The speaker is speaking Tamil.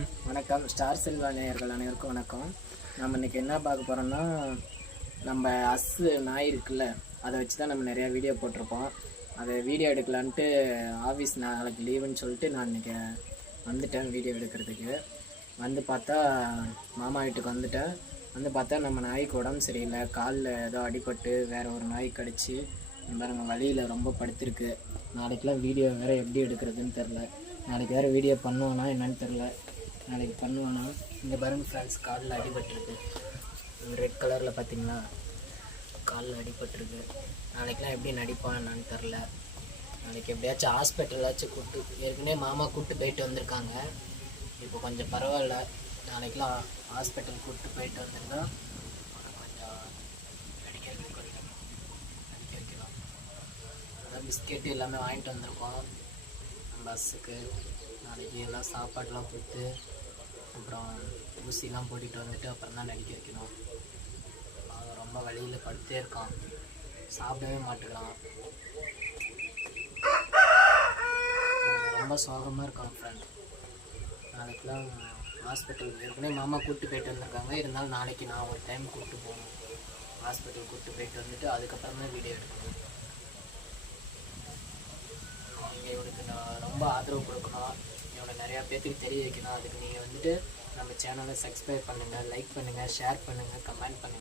வணக்கம் ஸ்டார் செல்வா நேயர்கள் அனைவருக்கும் வணக்கம். நம்ம இன்றைக்கி என்ன பார்க்க போகிறோம்னா, நம்ம நாய் இருக்குல்ல, அதை வச்சு தான் நம்ம நிறையா வீடியோ போட்டிருப்போம். அதை வீடியோ எடுக்கலான்ட்டு ஆஃபீஸ் நாளைக்கு லீவுன்னு சொல்லிட்டு நான் இன்றைக்கி வந்துட்டேன் வீடியோ எடுக்கிறதுக்கு. வந்து பார்த்தா மாமா வீட்டுக்கு வந்துட்டேன். வந்து பார்த்தா நம்ம நாய்க்கு உடம்பு சரியில்லை, காலில் ஏதோ அடிபட்டு வேறு ஒரு நாய் கடிச்சு பாருங்க வழியில் ரொம்ப படுத்திருக்கு. நாளைக்கெலாம் வீடியோ வேறு எப்படி எடுக்கிறதுன்னு தெரில. நாளைக்கு வேறு வீடியோ பண்ணுவோன்னா என்னன்னு தெரில. நாளைக்கு பண்ணுவேன்னா இங்கே பாருங்க ஃப்ரெண்ட்ஸ், காலில் அடிபட்டுருக்கு. ரெட் கலரில் பார்த்தீங்களா, காலில் அடிபட்டுருக்கு. நாளைக்கெலாம் எப்படி நடிப்பான் என்னன்னு தெரில. நாளைக்கு எப்படியாச்சும் ஹாஸ்பிட்டலாச்சும் ஏற்கனவே மாமா கூப்பிட்டு போயிட்டு வந்திருக்காங்க. இப்போ கொஞ்சம் பரவாயில்ல. நாளைக்கெலாம் ஹாஸ்பிட்டல் கூப்பிட்டு போயிட்டு வந்திருந்தா கொஞ்சம் நடிக்க வைக்கலாம். அதான் பிஸ்கெட்டு எல்லாமே வாங்கிட்டு வந்திருக்கோம் பஸ்ஸுக்கு. நாளைக்கு எல்லாம் சாப்பாடெலாம் கொடுத்து அப்புறம் ஊசிலாம் போட்டுட்டு வந்துட்டு அப்புறம் தான் நடிக்க வைக்கணும். அவன் ரொம்ப வழியில் படுத்தே இருக்கான், சாப்பிடவே மாட்டேங்கிறான். ரொம்ப சோகமாக இருக்கான் ஃப்ரெண்ட். நாளைக்கெலாம் ஹாஸ்பிட்டல் ஏற்கனவே மாமா கூப்பிட்டு போயிட்டு வந்திருக்காங்க. இருந்தாலும் நாளைக்கு நான் ஒரு டைம் கூப்பிட்டு போகணும். ஹாஸ்பிட்டல் கூப்பிட்டு போயிட்டு வந்துட்டு அதுக்கப்புறம் தான் வீடியோ எடுக்கணும். நீங்கள் இவனுக்கு நான் ரொம்ப ஆதரவு கொடுக்கணும், இவனை நிறையா பேர்த்துக்கு தெரிய வைக்கணும். அதுக்கு நீங்கள் வந்துட்டு நம்ம சேனலை சப்ஸ்கிரைப் பண்ணுங்கள், லைக் பண்ணுங்கள், ஷேர் பண்ணுங்கள், கமெண்ட் பண்ணுங்கள்.